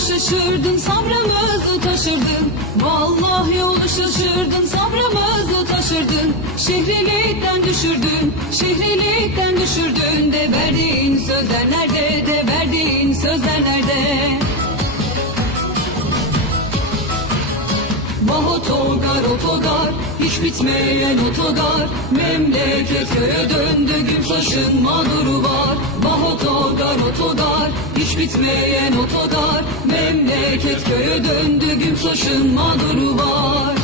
şaşırdın sabrımızı taşırdın. Vallahi yolu şaşırdın sabrımızı taşırdın. Şehrilikten düşürdün şehrilikten düşürdün De verdiğin sözler nerede de verdiğin sözler nerede? Vah otogar otogar hiç bitmeyen otogar. Memleket köye döndü Gümsaş'ın mağduru var. Vah otogar otogar hiç bitmeyen otogar Memleket köye döndü Gümsaş'ın mağduru var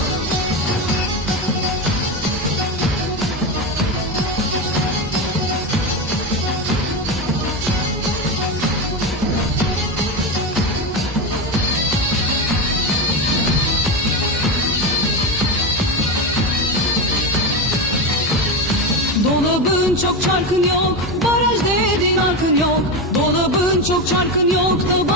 Dolabın çok çarkın yok, baraj dedin arkın yok. Dolabın çok çarkın yok da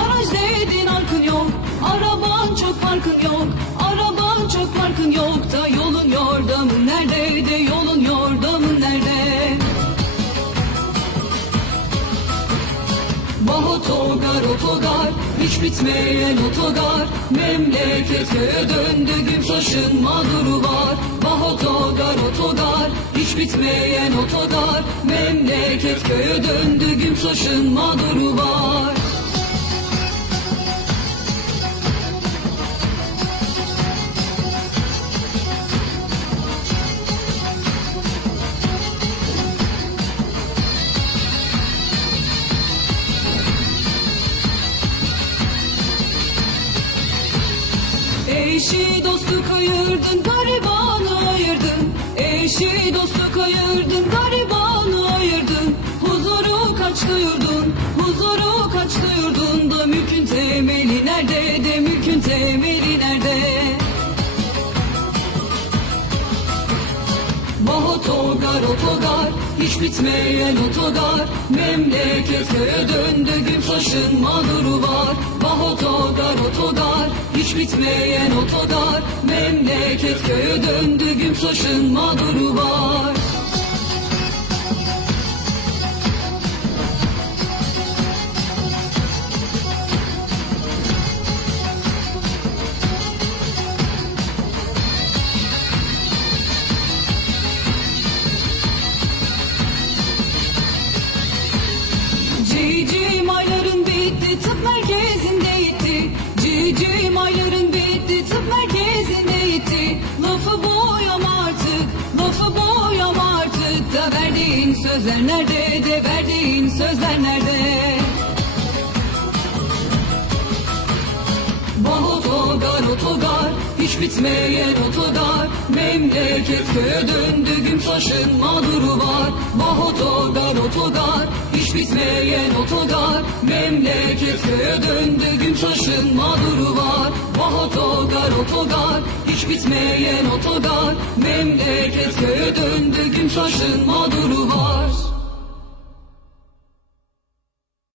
otogar hiç bitmeyen otogar Memleket köye döndü Gümsaş'ın mağduru var. Vah otogar otogar hiç bitmeyen otogar Memleket köye döndü Gümsaş'ın mağduru var Eşi dostu kayırdın, garibanı ayırdın. Eşi dostu kayırdın, garibanı ayırdın. Huzuru kaçtı yurdun, huzuru kaçtı yurdun da mülkün temeli nerede de mülkün temeli nerede? Vah otogar otogar hiç bitmeyen otogar Memleket köye döndü Gümsaş'ın mağduru var Vah otogar otogar hiç bitmeyen otogar Memleket köye döndü Gümsaş'ın mağduru var verdiğin sözler nerede de verdiğin sözler nerede? Vah otogar otogar hiç bitmeyen otogar Memleket köye döndü Gümsaş'ın mağduru var. Vah otogar otogar hiç bitmeyen otogar Memleket köye döndü Gümsaş'ın mağduru var. Vah otogar otogar hiç bitmeyen otogar Memleket köye Gümsaş'ın mağduru var